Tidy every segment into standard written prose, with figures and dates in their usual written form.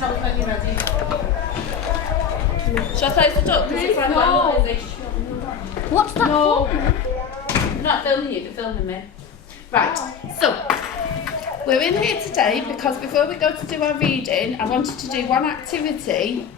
tell us when you're ready. Shall I close the door? What's that for? I'm not filming you, they're filming me. Right, so we're in here today because before we go to do our reading, I wanted to do one activity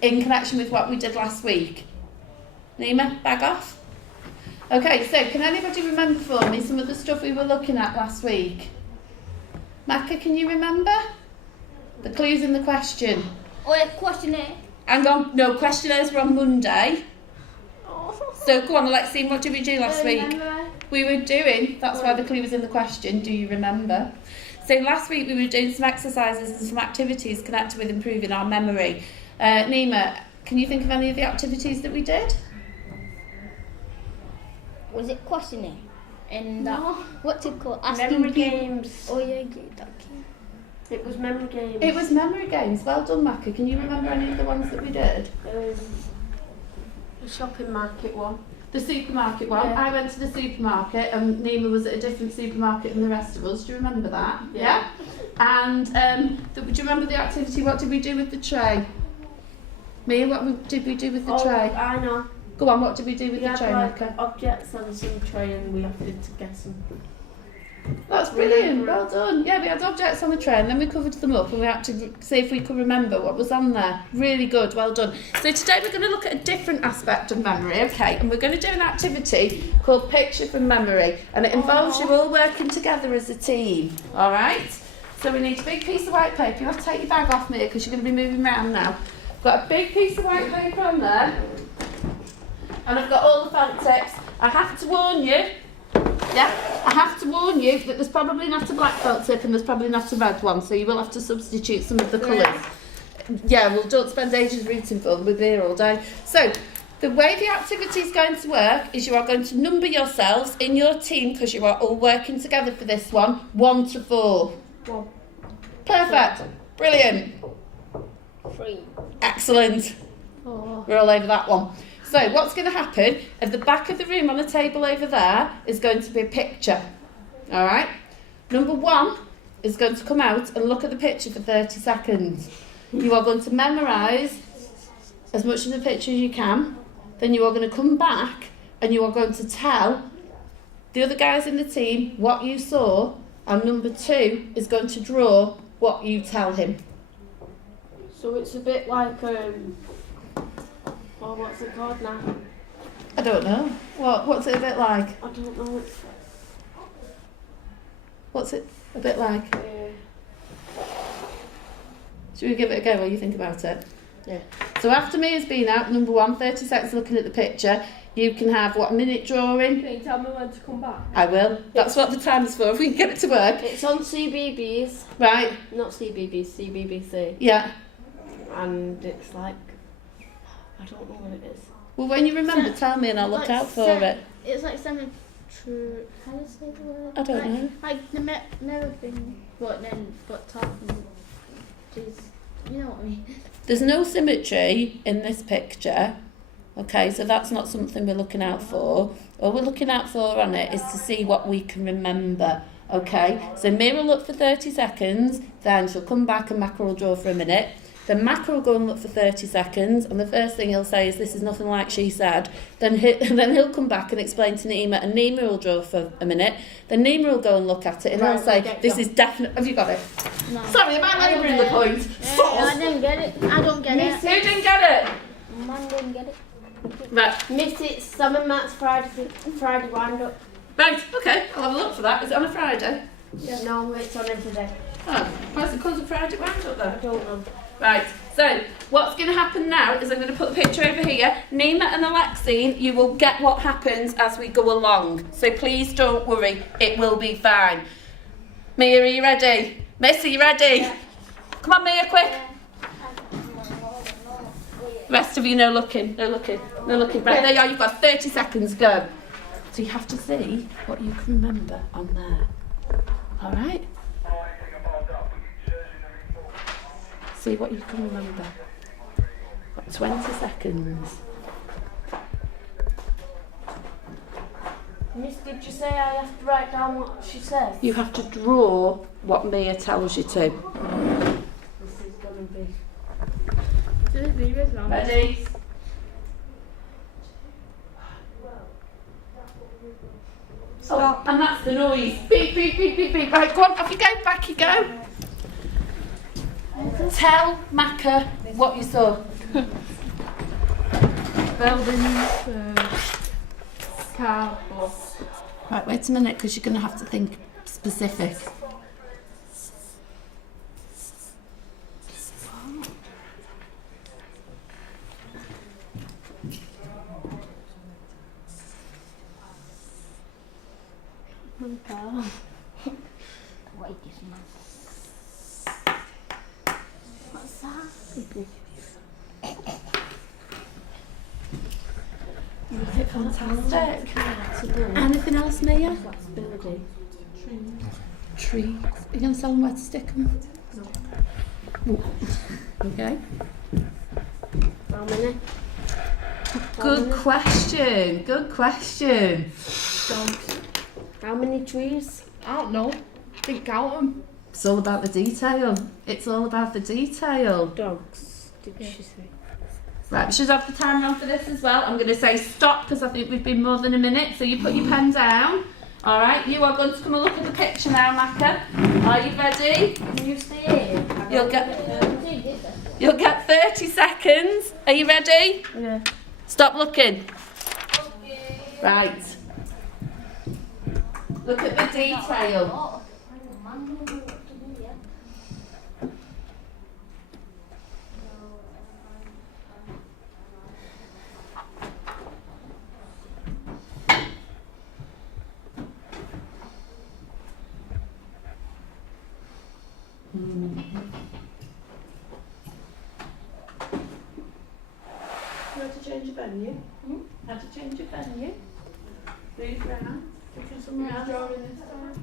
in connection with what we did last week. Nima, bag off. Okay, so can anybody remember for me some of the stuff we were looking at last week? Maka, can you remember? The clues in the question. Oh, yeah, questionnaire. Hang on, no, questionnaires were on Monday. So go on, Alexine, what did we do last week? We were doing, that's why the clue was in the question, do you remember? So last week we were doing some exercises and some activities connected with improving our memory. Nima, can you think of any of the activities that we did? Was it questionnaire? And what's it called? Memory games. Oh yeah, that game. It was memory games. It was memory games. Well done, Maka. Can you remember any of the ones that we did? The shopping market one. The supermarket one. Yeah. I went to the supermarket and Nima was at a different supermarket than the rest of us. Do you remember that? Yeah. And do you remember the activity? What did we do with the tray? Mia, did we do with the tray? I know. Go on, what did we do with We the had tray, like Maka? objects on some tray and we had to guess them. That's brilliant, well done. Yeah, we had objects on the tray and then we covered them up and we had to see if we could remember what was on there. Really good, well done. So today we're going to look at a different aspect of memory, okay? And we're going to do an activity called Picture from Memory, and it involves you all working together as a team, all right? So we need a big piece of white paper. You have to take your bag off, Mia, because you're going to be moving around now. Got a big piece of white paper on there, and I've got all the felt tips. I have to warn you, I have to warn you that there's probably not a black felt tip and there's probably not a red one, so you will have to substitute some of the colours. Yeah, well, don't spend ages rooting for them, we'll be here all day. So, the way the activity is going to work is you are going to number yourselves in your team, because you are all working together for this one, 1 to 4. 1. Perfect. Brilliant. 3. Excellent. We're all over that one. So what's going to happen, at the back of the room on the table over there is going to be a picture. All right? Number 1 is going to come out and look at the picture for 30 seconds. You are going to memorise as much of the picture as you can. Then you are going to come back and you are going to tell the other guys in the team what you saw, and number 2 is going to draw what you tell him. So it's a bit like what's it called now? I don't know. What's it a bit like? I don't know. What's it a bit like? Should we give it a go while you think about it? Yeah. So after Mia's been out, number 1, 30 seconds looking at the picture, you can have, a minute drawing? Can you tell me when to come back? I will. That's what the time is for, if we can get it to work. It's on CBBS. Right. Not CBBS, CBBC. Yeah. And it's like, I don't know what it is. Well, when you remember, tell me and I'll look out for it. It's like something true. How do you say the word? I don't know. Like the mirror thing, but then talking. Is, you know what I mean? There's no symmetry in this picture. Okay, so that's not something we're looking out for. All we're looking out for on it is to see what we can remember. Okay, so Mia will look for 30 seconds, then she'll come back and Maka will draw for a minute. Then Maka will go and look for 30 seconds, and the first thing he'll say is, "This is nothing like she said." Then he'll come back and explain to Nima, and Nima will draw for a minute. Then Nima will go and look at it, and he'll say, "This is definitely..." Have you got it? No. Sorry, am I labouring the point? Yeah, I didn't get it. I don't get it. Who didn't get it? Mum didn't get it. Right. Miss, it's Summer Matt's Friday roundup. Right, okay, I'll have a look for that. Is it on a Friday? Yeah. No, it's on every day. Oh, why's it called a Friday roundup then? I don't know. Right, so what's going to happen now is I'm going to put the picture over here. Nima and Alexine, you will get what happens as we go along. So please don't worry, it will be fine. Mia, are you ready? Miss, are you ready? Yeah. Come on, Mia, quick. The rest of you, no looking. Right, there you are, you've got 30 seconds, go. So you have to see what you can remember on there. All right? See what you can remember. Got 20 seconds. Miss, did you say I have to write down what she says? You have to draw what Mia tells you to. This is going to Ready? Oh, and that's the noise. Beep, beep, beep, beep, beep. Right, go on, off you go, back you go. Tell Macca what you saw. Buildings, car, bus. Right, wait a minute, because you're going to have to think specific. Car. Wait, this man. What's that? Fantastic. Anything else, Mia? That's building. Trees. Are you going to tell them where to stick them? No. Okay. How many? Good question. Good question. Dogs. How many trees? I don't know. Didn't count them. It's all about the detail. It's all about the detail. Dogs, did she say? Right, we should have the timer on for this as well. I'm going to say stop because I think we've been more than a minute. So you put your pen down. All right, you are going to come and look at the picture now, Macca. Are you ready? Can you stay here? You'll get 30 seconds. Are you ready? Yeah. Stop looking. Right. Look at the detail. You had to change your venue? Had to change your venue? Move round. Because somewhere else drawing this time.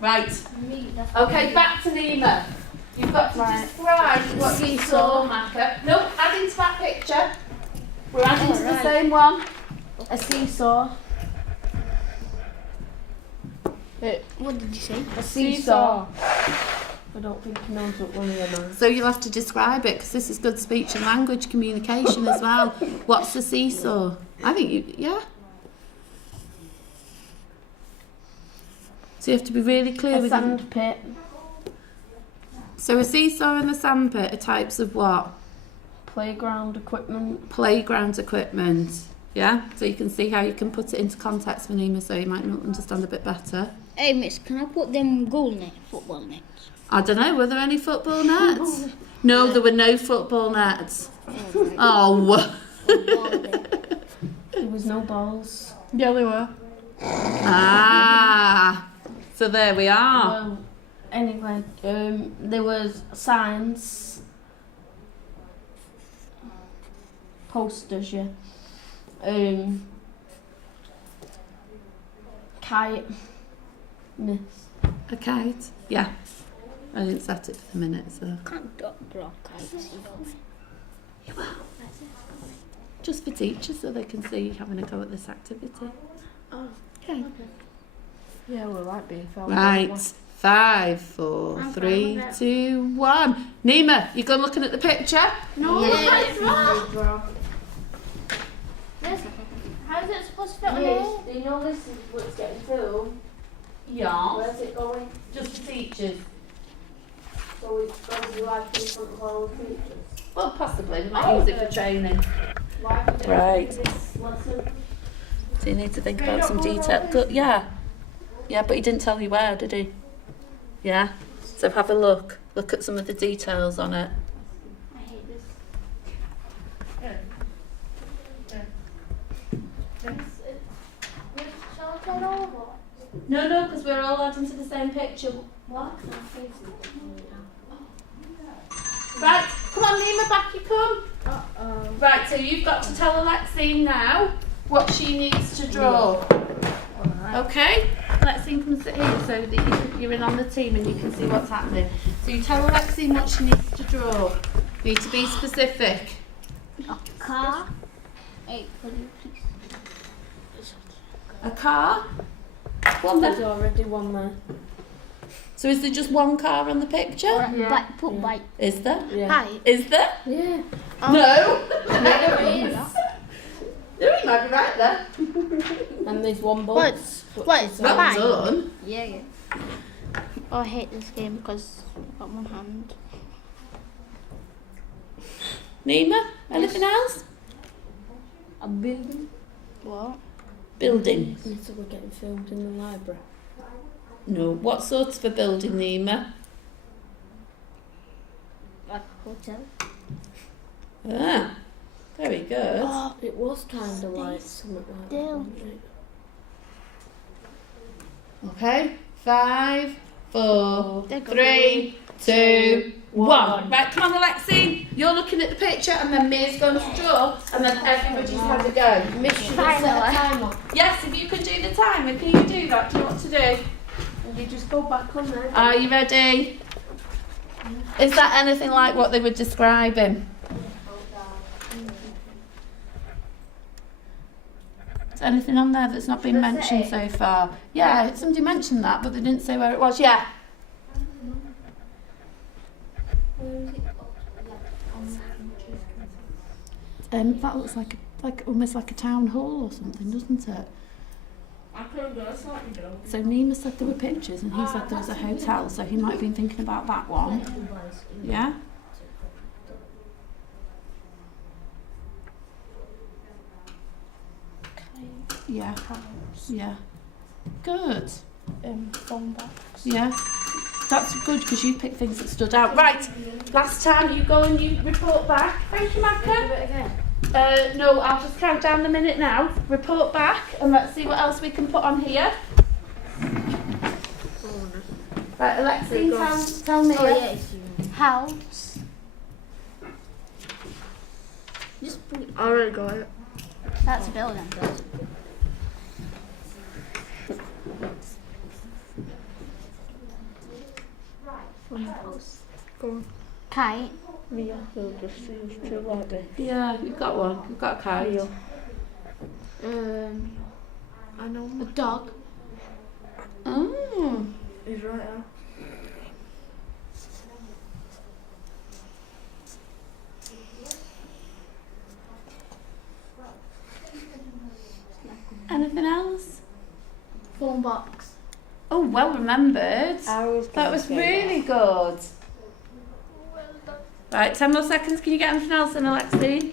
Right. Okay, back to Nima. You've got to describe what you saw, Macca. No, add into that picture. We're adding to the same one. A seesaw. What did you say? A seesaw. I don't think he knows what one of them is. So you'll have to describe it because this is good speech and language communication as well. What's the seesaw? I think you, yeah. So you have to be really clear A with sand pit. So a seesaw and a sandpit are types of what? Playground equipment. Playground equipment. Yeah? So you can see how you can put it into context for Nima so you might not understand a bit better. Hey, miss, can I put them goal net, football nets? I don't know, were there any football nets? No, there were no football nets. Oh. There was no balls. Yeah, they were. Ah. So there we are. Well, anyway, there was signs, posters, yeah. Kite, miss. A kite? Yeah. I didn't set it for the minute, so. Can't draw kites, you know. You will. Just for teachers so they can see you having a go at this activity. Oh, Okay. yeah, well, might be. If I was Right. one. 5, 4, 3, 2, 1. Nima, you going looking at the picture? No, yeah. Draw. How is it supposed to fit on Yes, here? do you know this is what's getting filmed? Yeah. Where's it going? Just for teachers. So it's going to be like in front of all the teachers. Well, possibly. We might use it for training. Why would they Right. do this lesson? So you need to think about some detail. Good, yeah. Yeah, but he didn't tell you where, did he? Yeah. So have a look. Look at some of the details on it. I hate this. Shall I turn over? No, because we're all adding to the same picture. What? Right, come on, Nima, back you come. Uh-oh. Right, so you've got to tell Alexine now what she needs to draw. Okay? Alexine, come and sit here so that you're in on the team and you can see what's happening. So you tell Alexine what she needs to draw. You need to be specific. A car. Hey, could you please? A car? Go on There's then. already one there. So is there just one car on the picture? Yeah. Bike, put bike. Is there? Yeah. Hi. Is there? Yeah. No. There is. No, you might be right there. And there's one boat. What's Well bike? done. Yeah. Oh, I hate this game because I've got one hand. Nima, anything else? A building. What? Building. So we're getting filmed in the library. No. What sort of a building, Nima? Like a hotel. Ah, very good. Oh, It was kind of like something like that. Still. Wasn't it? Okay. 5, 4, There goes 3, 2, 1. 1. Right, come on, Alexi. You're looking at the picture, and then Mia's going to draw, and then everybody's had a go. Miss should have set a timer. Yes, if you can do the timer, can you do that? Do you know what to do? And you just go back on there. Are you ready? Is that anything like what they were describing? Is there anything on there that's not been mentioned so far? Yeah, somebody mentioned that, but they didn't say where it was. Yeah. That looks like almost like a town hall or something, doesn't it? So Nima said there were pictures, and he said there was a hotel, so he might have been thinking about that one. Yeah. Yeah. Yeah. Good. phone box. Yeah. That's good because you picked things that stood out. Right. Last time you go and you report back. Thank you, Maka. No, I'll just count down the minute now. Report back and let's see what else we can put on here. Right, Alexi, tell me. Oh, yeah, it's you. House. Just put it. I already got it. That's a building. From the house. Go on. Kite. Mia, we'll just use two like this. Yeah, you've got one. You've got a kite. Mia. I know. A dog. Oh. He's right there. Anything else? Phone box. Oh, well remembered. That was really good. Right, 10 more seconds. Can you get anything else in, Alexi?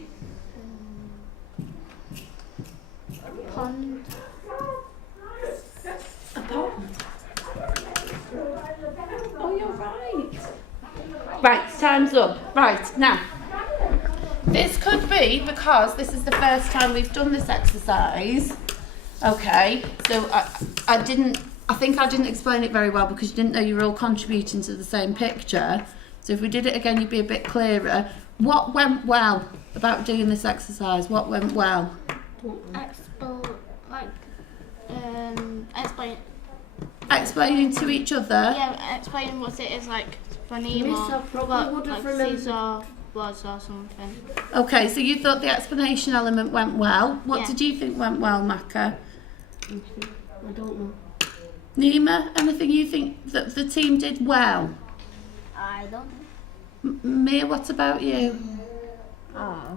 Pond. A pond. Oh, you're right. Right, time's up. Right, now. This could be because this is the first time we've done this exercise. Okay, so I think I didn't explain it very well because you didn't know you were all contributing to the same picture. So if we did it again, you'd be a bit clearer. What went well about doing this exercise? What went well? Explain. Explaining to each other. Yeah, explain what it is like for Miss, I Nemo. probably would have remembered. Caesar was or something. Okay, so you thought the explanation element went well. What Yeah. did you think went well, Maka? I don't know. Nima, anything you think that the team did well? I don't know. Mia, what about you? Ah.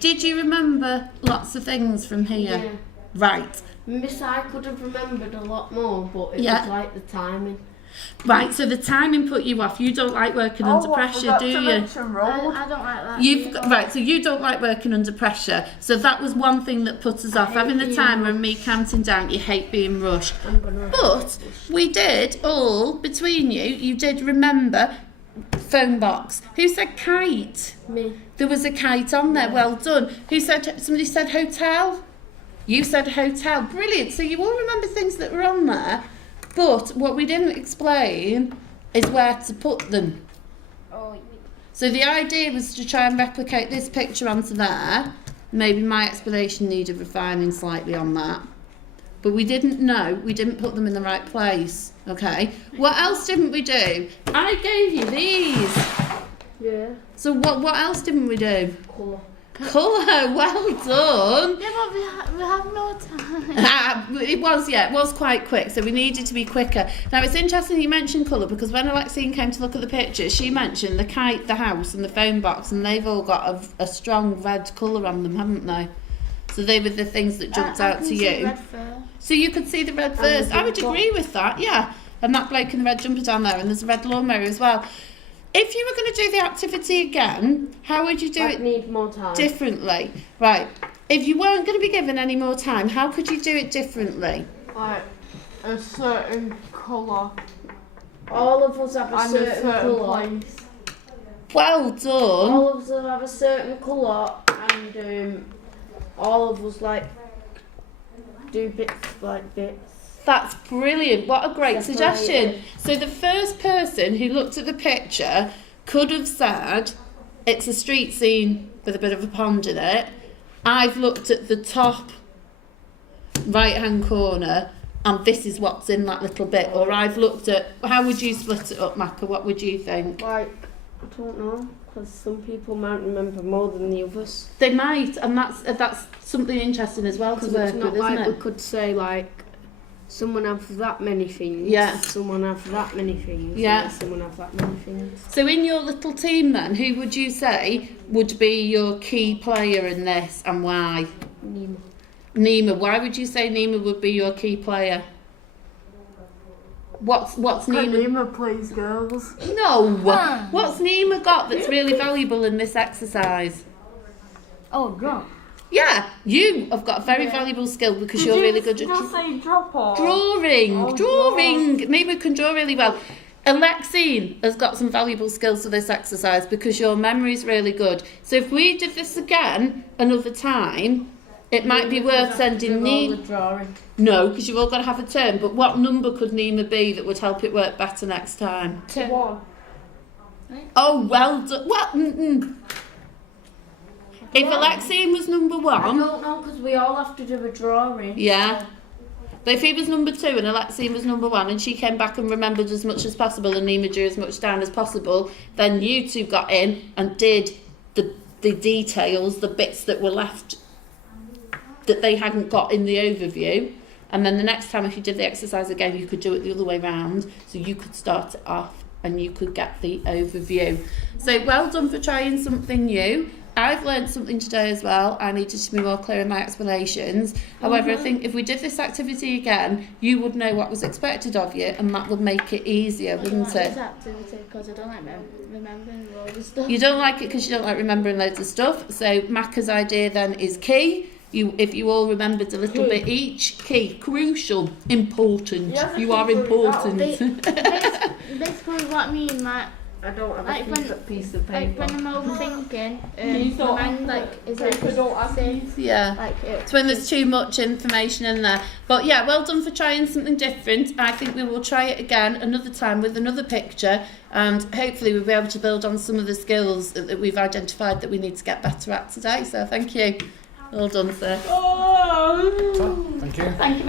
Did you remember lots of things from here? Yeah. Right. Miss, I could have remembered a lot more, but it Yeah. was like the timing. Right, so the timing put you off. You don't like working under pressure, do you? I don't like that. You've got, right, so you don't like working under pressure. So that was one thing that put us off. Having the timer and me counting down, you hate being rushed. But we did all, between you did remember phone box. Who said kite? Me. There was a kite on there, well done. Somebody said hotel? You said hotel, brilliant. So you all remember things that were on there, but what we didn't explain is where to put them. Oh, So the idea was to try and replicate this picture onto there. Maybe my explanation needed refining slightly on that. But we didn't know, we didn't put them in the right place, okay? What else didn't we do? I gave you these. Yeah. So what else didn't we do? Colour. Colour, well done. Yeah, but we have no time. It was quite quick, so we needed to be quicker. Now, it's interesting you mentioned colour, because when Alexine came to look at the pictures, she mentioned the kite, the house and the phone box, and they've all got a strong red colour on them, haven't they? So they were the things that jumped I out can to see you. red first. So you could see the red first. I would agree with that, yeah. And that bloke in the red jumper down there, and there's a red lawnmower as well. If you were going to do the activity again, how would you do I'd it need more time. differently? Right. If you weren't going to be given any more time, how could you do it differently? Like a certain colour All of us have a and a certain certain colour. place. Well done. All of us have a certain colour, and all of us do bits like bits. That's brilliant. What a great Separated. suggestion. So the first person who looked at the picture could have said, it's a street scene with a bit of a pond in it. I've looked at the top right-hand corner and this is what's in that little bit. Or I've looked at, how would you split it up, Macca? What would you think? I don't know, because some people might remember more than the others. They might, and that's something interesting as well to Because work it's not with, isn't like we it? could say someone have that many things. Yeah. Someone have that many things. Yeah. And someone have that many things. So in your little team then, who would you say would be your key player in this and why? Nemo. Nima. Why would you say Nima would be your key player? What's Nima? Nima plays girls. No. What's Nima got that's really valuable in this exercise? Oh, drop. Yeah, you have got a very valuable skill because you're really good at Just say drop off. drawing. Oh, Drawing. Nima can draw really well. Alexine has got some valuable skills for this exercise because your memory's really good. So if we did this again another time, it might be worth sending Nima. drawing. No, because you've all got to have a turn. But what number could Nima be that would help it work better next time? 1. Oh, well done. What? If Alexine was number I 1, don't know, because we all have to do a drawing. yeah. But if he was number 2 and Alexine was number 1 and she came back and remembered as much as possible and Nima drew as much down as possible, then you two got in and did the details, the bits that were left that they hadn't got in the overview. And then the next time if you did the exercise again, you could do it the other way round. So you could start it off and you could get the overview. So well done for trying something new. I've learned something today as well. I needed to be more clear in my explanations. However, I think if we did this activity again, you would know what was expected of you and that would make it easier, wouldn't it? This activity because I don't like remembering all the stuff. You don't like it because you don't like remembering loads of stuff. So Macca's idea then is key. If you all remembered a little bit each, key, crucial, important. Yes, You are important. Basically, what I mean, I don't have Like a piece of paper. like when I'm overthinking, These my don't mind is like paper don't have same. Yeah. Like It's when there's too much information in there. But yeah, well done for trying something different. I think we will try it again another time with another picture and hopefully we'll be able to build on some of the skills that we've identified that we need to get better at today. So thank you. Well done, sir. Oh. Thank you. Thank you very much.